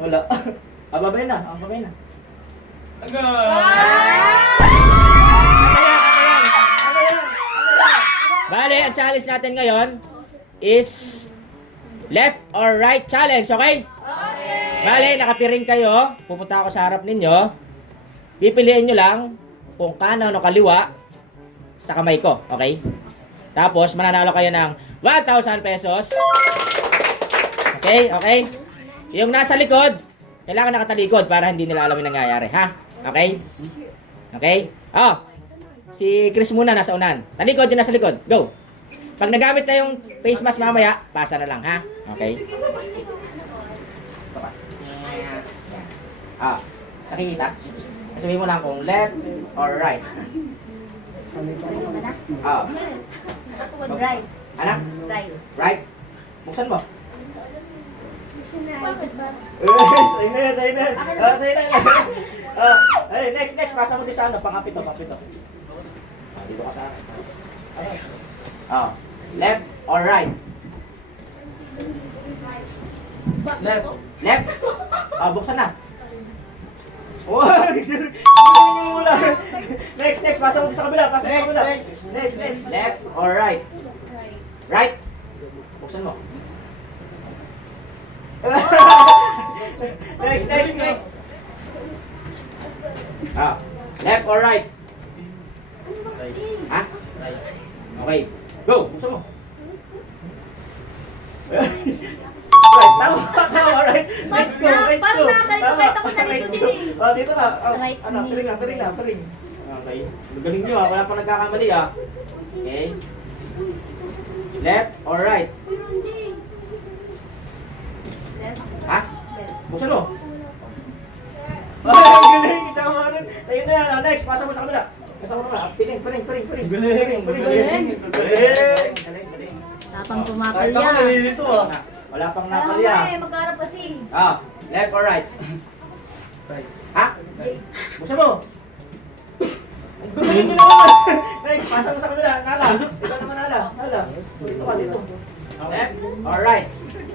Wala. Babay na. Babay na. Bale, ang challenge natin ngayon is left or right challenge, okay? Bale, nakapiring kayo. Pupunta ako sa harap ninyo. Pipiliin nyo lang kung kanan o kaliwa sa kamay ko, okay? Tapos, mananalo kayo ng 1,000 pesos. Okay, okay? Yung nasa likod, kailangan nakatalikod para hindi nila alam yung nangyayari, ha? Okay? Okay? Oh, si Chris muna nasa unan. Talikod yung nasa likod. Go! Pag nagamit na yung face mask mamaya, pasa na lang, ha? Okay? Ah, nakikita? Sabihin mo lang kung left or right. Ah. Right. Anak? Right. Right? Buksan mo. Sa'yo na yan, sa'yo na yan. Sa'yo na yan. Next, pasa mo din sa ano, pangapito. Dito ka sa akin. Left or right? Left. Left? Buksan na. Oh, next, pasa mo din sa kabila, Next. Left or right? Right? Buksan mo. Next. Left or right? Ha? Okay. Go! Buksan mo. Right, tama, right. Right go. Parang nakakalito kahit ako nalito din eh. Dito ka. Right Piring lang. Okay. Galing nyo wala pang nagkakamali Okay. Left or right? Ha? Buksan mo. Ay, galing. Tama rin. Sa'yo na yan. Next, pasa mo sa kabila. Piring. Galing. Tapang Kahit ako pumapalya. nalilito Wala pang Kaya napalya. nga eh, magkarap kasi. Left or right? Right. Ha? Buksan mo. Ang galing nyo naman. Next, pasa mo sa kabila. Nala. Ito naman nala. Dito ka, dito. Left or right?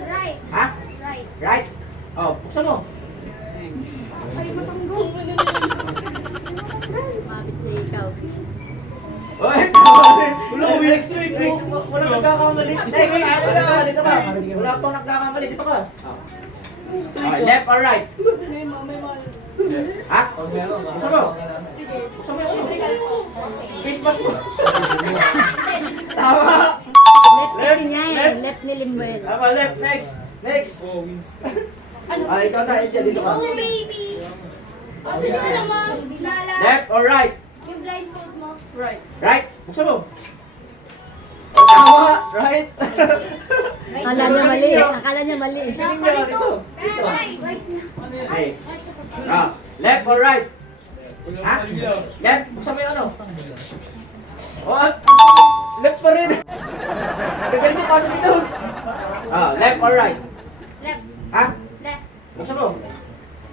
Right. Ha? Right. Right? Buksan mo. Ay, matanggo. Mabit sa ikaw. Oy, tama rin. Next. Wala nagkakamali. Next, wala pang nagkakamali. Dito ka. Left or right? Ha? Buksan mo. Buksan mo yung ano. Face mask mo. Tama. Left kasi niya eh. Left ni Limbel. Tama, left. Next. Ikaw na. Dito ka. Oh, baby! Oh, sino ka naman? Lala. Left or right? Yung blindfold mo. Right. Right? Buksan mo. Tama. Right. Akala niya mali. Tingin niya dito. Right. Right na. Okay. Left or right? Ha? Left? Buksan mo yung ano? Left pa rin. Gagaling yung pasok dito. Left or right? Left. Ha? Left. Buksan mo.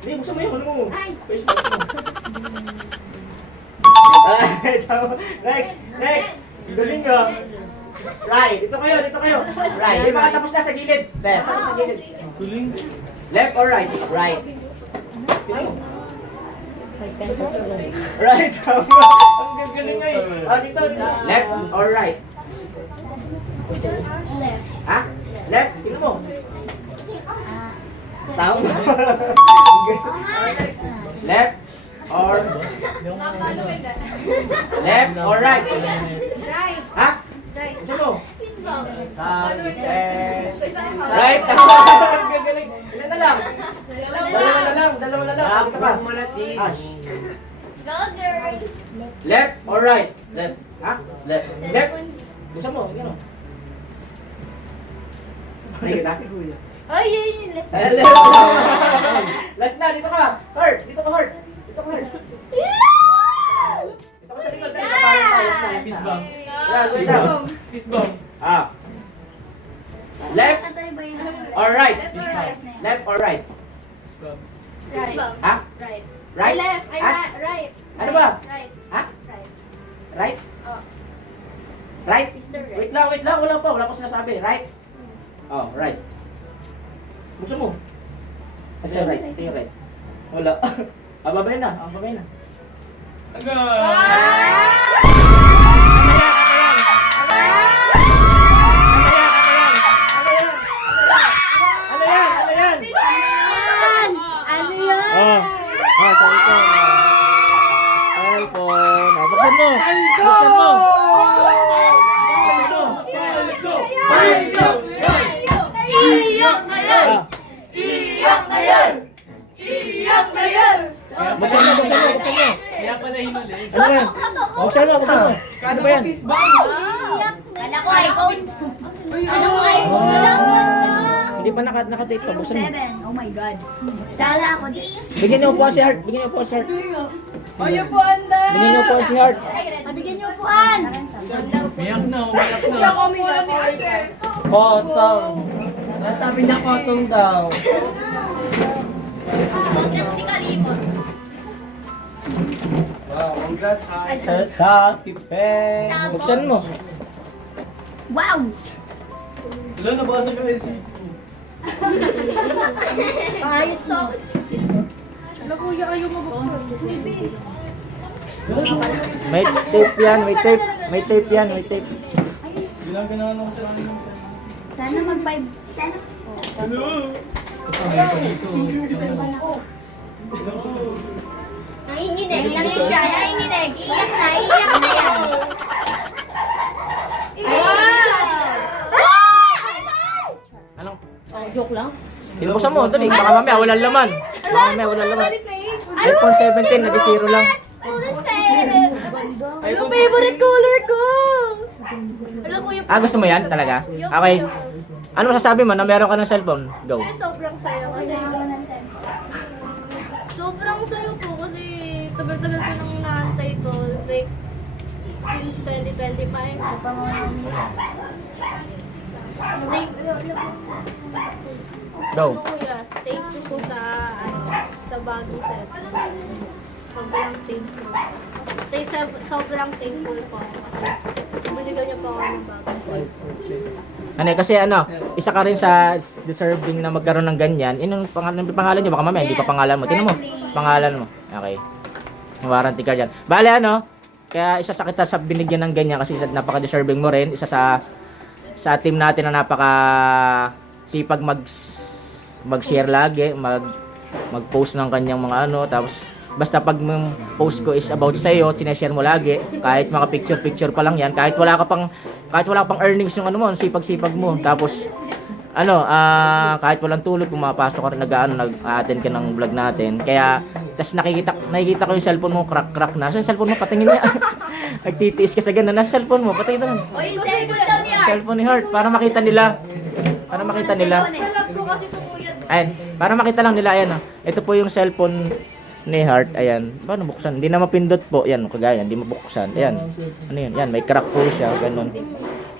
Hindi, buksan mo yung ano mo. Ay. Face mask mo. Tama. Next. Galing nyo. Right. Dito kayo. Right. Yung mga tapos na sa gilid. Left. Tapos sa gilid. Left or right? Right. Pili mo. 5 pesos ulit. Right. Tama. Ang gagaling nga eh. Dito. Left or right? Left. Ha? Left? Tingnan mo. Tama. Left or left or right? Right. Ha? Right. Gusto mo? Fistbump. Right. Tama. Ang gagaling. Ilan na lang? Dalawa na lang. Dito ka. Ash. Go, girl. Left or right? Left. Ha? Left. Gusto mo? Ano? Nakikita? Oh, yun yung left. Left. Last na. Dito ka. Heart. Dito ka, Heart. Dito ka sa likod. Dito ka. Fistbump. Fistbump. Left Atay ba yun? or right? Right. Left or right? Fistbump. Ha? Right. Right? Left. Ha? Right. Ano ba? Right. Ha? Right. Right? Oh. Right? Mr. Right. Wait lang. Wala pa sinasabi. Right? Right. Buksan mo. Kasi right. Ito yung right. Wala. Babay na. Babay na. Ano yan? Ano yan? Yan! Ano yan? Sa iPhone. iPhone. Buksan mo. Buksan mo. Buksan mo. Iyak na yan! Ah. Iyak na yan! Iyak na yan! Buksan mo. Buksan mo. Buksan mo. Ano yan? Buksan mo. Buksan mo. Ano ba yan? Kala ko iPhone. Kala ko iPhone. Hindi pa nakatape pa. Buksan mo. Oh my God. Sala ako di. Bigyan niyo upuan si Heart. Bigyan niyo upuan si Heart. Ayaw po, anda! Bigyan niyo upuan si Heart. Nabigyan niyo upuan! Umiyak kami na sir. Kotong. Sabi niya kotong daw. Huwag na si Kalimot. Wow, congrats. Sa Peng. Buksan mo. Wow! Wala, nabasag yung LCD. Ayos to. May tape yan. May tape. May tape yan. May tape. Ginagawa ko sa akin. Sana mag-5. Sana. Hello. Nanginginig. Nanginginig siya. Nanginginig. Iyak na. Iyak na yan. Anong? Joke lang. Buksan mo. Dali. Baka mamaya walang laman. Baka mamaya walang laman. iPhone 17. Nag-zero lang. Yung favorite color ko! Alam ko yung Gusto mo yan talaga? Okay. Ano masasabi mo na meron ka ng cellphone? Go. Sobrang saya kasi sobrang saya po kasi tagal-tagal ko nang inaantay to, like since 2025. Like, Go. ano kuya, thank you po sa sa bagong set. Sobrang thankful. Sobrang thankful po ako kasi binigyan niyo po ako ng bagong set. Ano kasi isa ka rin sa deserving na magkaroon ng ganyan. Yung pangalan niyo baka mamaya hindi pa pangalan mo. Tingnan mo. Pangalan mo. Okay. Warranty card yan. Bale kaya isa sa kita sa binigyan ng ganyan kasi napaka-deserving mo rin. Isa sa team natin na napaka-sipag mag-share lagi, mag-post ng kanyang mga tapos basta pag post ko is about sa iyo, sineshare mo lagi, kahit mga picture pa lang yan, kahit wala ka pang earnings yung mo, sipag-sipag mo. Tapos kahit walang tulog, pumapasok ka rin nag-attend ka ng vlog natin. Kaya tas nakikita ko yung cellphone mo crack na. Sa cellphone mo patingin niya. Nagtitiis ka sa ganun. Nasa cellphone mo, patay doon. Oy, cellphone daw niya. Cellphone ni Heart para makita nila. Alam ko kasi ito kuya. Ayan, para makita lang nila ayan. Ito po yung cellphone ni Heart. Ayan. Paano buksan? Hindi na mapindot po. Yan, kagaya hindi mabuksan. Ayan. Ano yun? Yan, may crack po siya, ganun.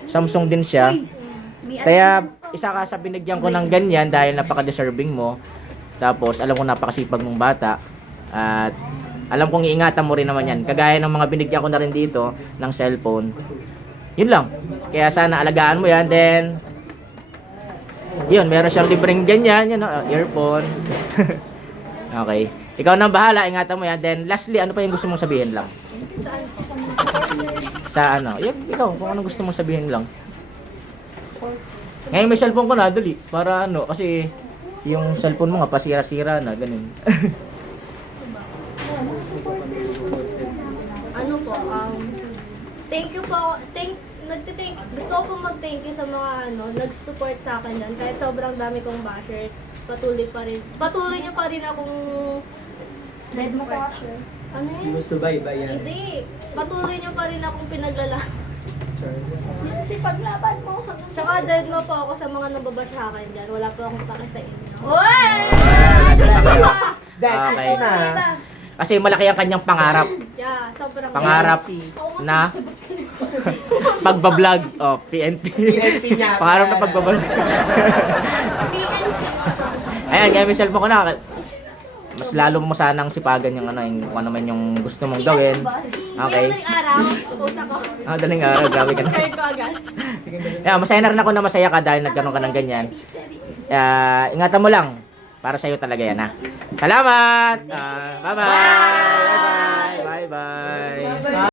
Samsung din siya. Kaya isa ka sa binigyan ko ng ganyan dahil napaka-deserving mo. Tapos alam ko napakasipag mong bata. At alam kong iingatan mo rin naman yan. Kagaya ng mga binigyan ko na rin dito ng cellphone. Yun lang. Kaya sana alagaan mo yan. Then, yun, meron siyang libreng ganyan. Yun, earphone. Okay. Ikaw na bahala. Ingatan mo yan. Then, lastly, ano pa yung gusto mong sabihin lang? Sa ano? Yan, ikaw, kung ano gusto mong sabihin lang. Ngayon may cellphone ko na, dali. Para kasi yung cellphone mo nga pasira-sira na, ganun. Thank you po. Gusto ko po mag-thank you sa mga nag-support sa akin dyan. Kahit sobrang dami kong basher, patuloy niyo pa rin akong Dead mo sa washer. ano yun? Gusto ba iba yan? Hindi. Patuloy niyo pa rin akong pinaglalaban. Kasi paglaban mo. Saka dead mo po ako sa mga nababash sa akin dyan. Wala po akong pake sa inyo. Uy! Okay. Kasi malaki ang kanyang pangarap. Yeah, sobrang Pangarap na pagbablog. Oh, PNP. niya. Pangarap na pagbablog. Ayan, kaya may cellphone ko na. Mas lalo mo sanang sipagan yung kung ano man yung gusto mong gawin. Okay. Ngayong araw, post ako. Daling araw, grabe ka na. Share ko agad. Masaya na rin ako na masaya ka dahil nagkaroon ka ng ganyan. Ingatan mo lang. Para sa'yo talaga yan, ha? Salamat! Bye-bye!